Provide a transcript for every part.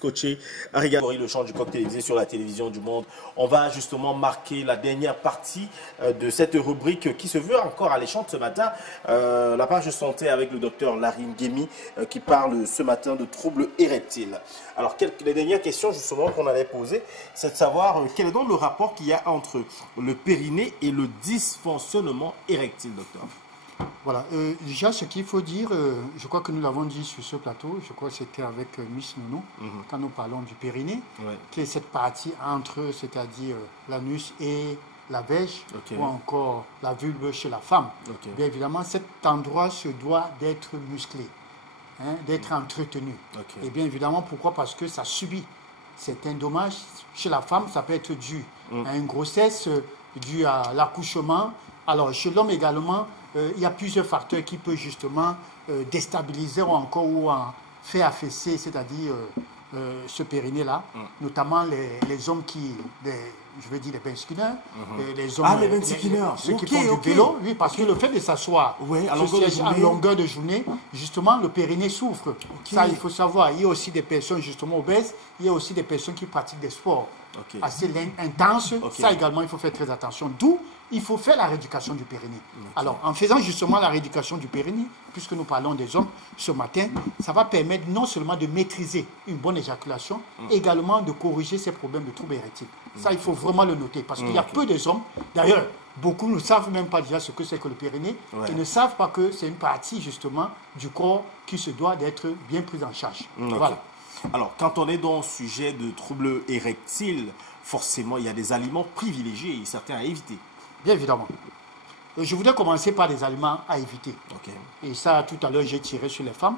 Coaché à regarder le chant du coq télévisé sur la télévision du monde. On va justement marquer la dernière partie de cette rubrique qui se veut encore alléchante ce matin. La page de santé avec le docteur Larry Nguemi qui parle ce matin de troubles érectiles. Alors, les dernières questions justement qu'on avait posées, c'est de savoir quel est donc le rapport qu'il y a entre le périnée et le dysfonctionnement érectile, docteur. Voilà, déjà ce qu'il faut dire, je crois que nous l'avons dit sur ce plateau, je crois que c'était avec Miss Nounou, quand nous parlons du périnée, qui est cette partie entre, c'est-à-dire l'anus et la verge, ou encore la vulve chez la femme. Bien évidemment, cet endroit se doit d'être musclé, hein, d'être entretenu. Et bien évidemment, pourquoi? Parce que ça subit certains dommages. Chez la femme, ça peut être dû à une grossesse, dû à l'accouchement. Alors, chez l'homme également, il y a plusieurs facteurs qui peuvent justement déstabiliser ou encore faire affaisser, c'est-à-dire ce périnée-là, notamment les hommes qui, je veux dire les bench-skinners, les hommes, les bench-skinners, ceux qui font du vélo, oui, parce que le fait de s'asseoir en longueur de journée, justement, le périnée souffre. Ça, il faut savoir. Il y a aussi des personnes justement obèses, il y a aussi des personnes qui pratiquent des sports assez intenses. Ça également, il faut faire très attention. D'où il faut faire la rééducation du périnée. Alors, en faisant justement la rééducation du périnée, puisque nous parlons des hommes ce matin, ça va permettre non seulement de maîtriser une bonne éjaculation, également de corriger ces problèmes de troubles érectiles. Ça, il faut vraiment le noter, parce qu'il y a peu des hommes, d'ailleurs, beaucoup ne savent même pas déjà ce que c'est que le périnée, et ne savent pas que c'est une partie justement du corps qui se doit d'être bien prise en charge. Voilà. Alors, quand on est dans le sujet de troubles érectiles, forcément, il y a des aliments privilégiés et certains à éviter. Bien évidemment. Je voudrais commencer par les aliments à éviter. Et ça, tout à l'heure, j'ai tiré sur les femmes.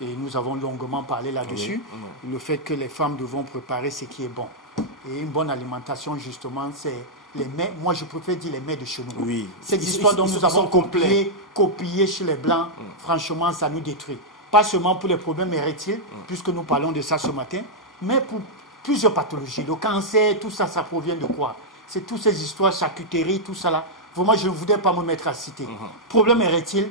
Et nous avons longuement parlé là-dessus. Le fait que les femmes devront préparer ce qui est bon. Et une bonne alimentation, justement, c'est les mets. Moi, je préfère dire les mets de chez nous. Cette histoire dont nous avons copié chez les Blancs, franchement, ça nous détruit. Pas seulement pour les problèmes érectiles, puisque nous parlons de ça ce matin, mais pour plusieurs pathologies. Le cancer, tout ça, ça provient de quoi? C'est toutes ces histoires, charcuterie, tout ça là. Vraiment, je ne voudrais pas me mettre à citer. Problème érectile,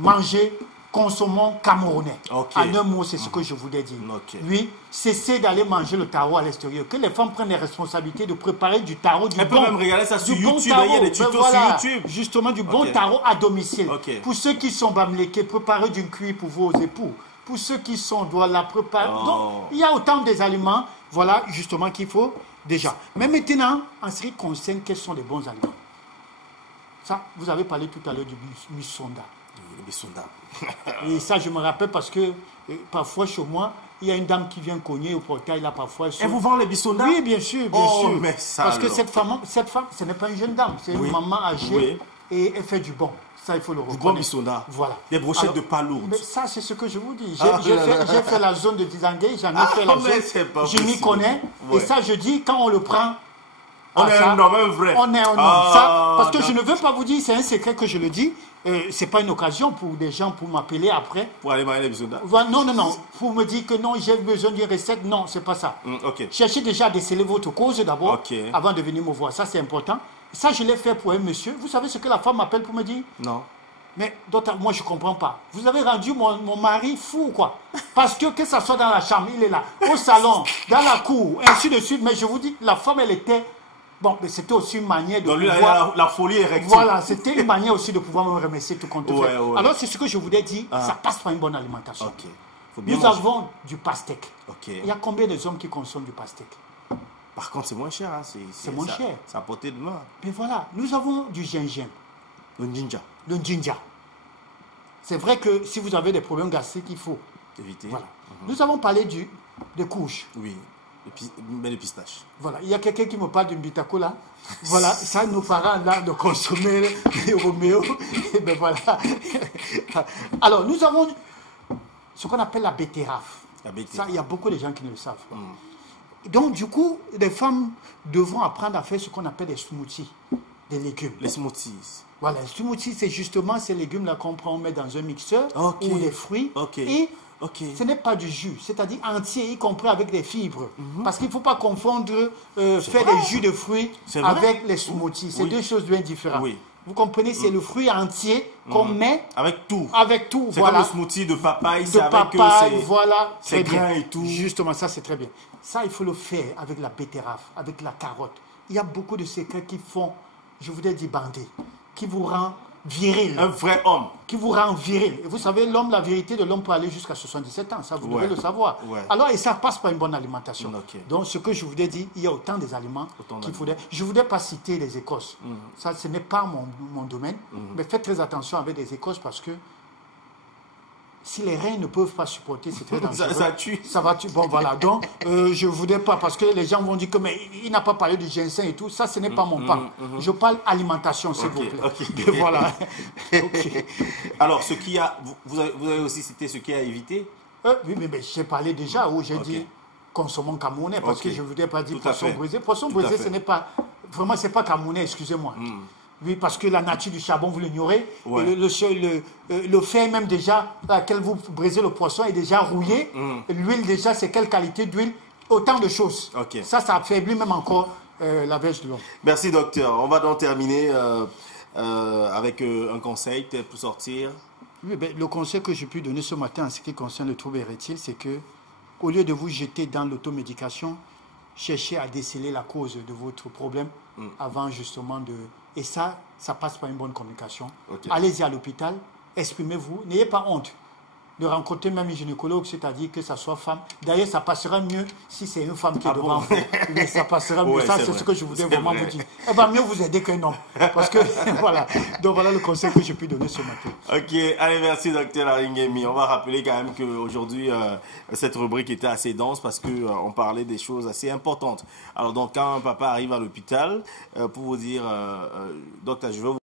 manger, consommons camerounais. En un mot, c'est ce que je voulais dire. Oui, cessez d'aller manger le taro à l'extérieur. Que les femmes prennent les responsabilités de préparer du taro, du bon. Elles peuvent même regarder ça sur YouTube, il y a des tutos sur YouTube. Justement, du bon taro à domicile. Pour ceux qui sont bamléqués, préparez du cuit pour vos époux. Pour ceux qui sont doivent la préparer. Donc, il y a autant des aliments, voilà, justement, qu'il faut déjà. Mais maintenant, en ce qui concerne quels sont les bons aliments. Ça, vous avez parlé tout à l'heure du bisonda. Le bisonda. Et ça, je me rappelle parce que parfois chez moi, il y a une dame qui vient cogner au portail là parfois. Elle vous vend les bisondas? Oui, bien sûr, bien sûr. Mais ça, parce que cette femme, ce n'est pas une jeune dame, c'est une maman âgée et elle fait du bon. Ça, il faut le reconnaître. Du bon bisonda. Voilà. Des brochettes de pas lourdes. Mais ça, c'est ce que je vous dis. J'ai fait la zone de Dizangué, j'en ai fait la zone. Je m'y connais. Et ça, je dis, quand on le prend, on est un homme vrai. On est un homme. Ça, parce que je ne veux pas vous dire, c'est un secret que je le dis. C'est pas une occasion pour des gens pour m'appeler après. Pour aller manger les bisondas. Non, non, non. Pour me dire que non, j'ai besoin d'une recette. Non, c'est pas ça. Cherchez déjà à déceler votre cause d'abord avant de venir me voir. Ça, c'est important. Ça, je l'ai fait pour un monsieur. Vous savez ce que la femme m'appelle pour me dire? Non. Mais d'autres, moi, je ne comprends pas. Vous avez rendu mon mari fou, quoi. Parce que ça soit dans la chambre, il est là. Au salon, dans la cour, ainsi de suite. Mais je vous dis, la femme, elle était... Bon, mais c'était aussi une manière de pouvoir... la folie érectile. Voilà, c'était une manière aussi de pouvoir me remercier tout compte fait. Alors, c'est ce que je voulais dire. Ça passe par une bonne alimentation. Nous avons du pastèque. Il y a combien de hommes qui consomment du pastèque? Par contre, c'est moins cher. Hein. C'est moins cher. C'est à portée de main. Mais voilà, nous avons du gingembre. Le ginger. Le ginger. C'est vrai que si vous avez des problèmes gastriques, il faut éviter. Voilà. Nous avons parlé de couches. Oui, mais les pistaches. Voilà, il y a quelqu'un qui me parle d'une bitacola. Voilà, ça, nos parents là de consommer les Roméo. Et ben voilà. Alors, nous avons ce qu'on appelle la betterave. Ça, il y a beaucoup de gens qui ne le savent pas. Donc, du coup, les femmes devront apprendre à faire ce qu'on appelle des smoothies, des légumes. Les smoothies. Voilà, les smoothies, c'est justement ces légumes-là qu'on prend, on met dans un mixeur, ou les fruits, et ce n'est pas du jus, c'est-à-dire entier, y compris avec des fibres. Parce qu'il ne faut pas confondre faire des jus de fruits avec les smoothies. C'est deux choses bien différentes. Vous comprenez, c'est le fruit entier qu'on met. Avec tout. Avec tout, c'est voilà. Comme le smoothie de papaye. De papaye, voilà. C'est grain et tout. Justement, ça, c'est très bien. Ça, il faut le faire avec la betterave, avec la carotte. Il y a beaucoup de secrets qui font, je voudrais dire bandé, qui vous rend viril. Un vrai homme. Qui vous rend viril. Et vous savez, l'homme, la vérité de l'homme peut aller jusqu'à 77 ans. Ça, vous devez le savoir. Alors, et ça passe par une bonne alimentation. Donc, ce que je vous ai dit, il y a autant des aliments qu'il faudrait. Je ne voudrais pas citer les Écosses. Ça, ce n'est pas mon domaine. Mais faites très attention avec les Écosses parce que si les reins ne peuvent pas supporter, c'est très dangereux. Ça tue. Ça va tuer. Bon, voilà. Donc, je ne voudrais pas, parce que les gens vont dire que mais il n'a pas parlé du ginseng et tout. Ça, ce n'est pas mon pas. Je parle alimentation, s'il vous plaît. Et voilà. Alors, ce qui a, vous avez aussi cité ce qui a évité. Oui, mais j'ai parlé déjà où j'ai dit consommons camerounais, parce que je ne voudrais pas dire poisson brisé. Poisson brisé, ce n'est pas. Vraiment, ce n'est pas camerounais, excusez-moi. Oui, parce que la nature du charbon, vous l'ignorez. Le fer même déjà, à laquelle vous brisez le poisson, est déjà rouillé. L'huile déjà, c'est quelle qualité d'huile? Autant de choses. Ça affaiblit même encore la verge de l'homme. Merci, docteur. On va donc terminer avec un conseil peut-être pour sortir. Oui, ben, le conseil que je peux donner ce matin en ce qui concerne le trouble érectile, c'est que au lieu de vous jeter dans l'automédication, cherchez à déceler la cause de votre problème avant justement de... Et ça passe par une bonne communication. Allez-y à l'hôpital, exprimez-vous, n'ayez pas honte de rencontrer même un gynécologue, c'est-à-dire que ça soit femme. D'ailleurs, ça passera mieux si c'est une femme qui est devant vous. Mais ça passera mieux. Ça, c'est ce que je voudrais vraiment vous dire. Elle va mieux vous aider qu'un homme. Parce que, voilà. Donc, voilà le conseil que je peux donner ce matin. Ok. Allez, merci, docteur Laringemi. On va rappeler quand même qu'aujourd'hui, cette rubrique était assez dense parce qu'on parlait des choses assez importantes. Alors, donc, quand un papa arrive à l'hôpital, pour vous dire, docteur, je veux vous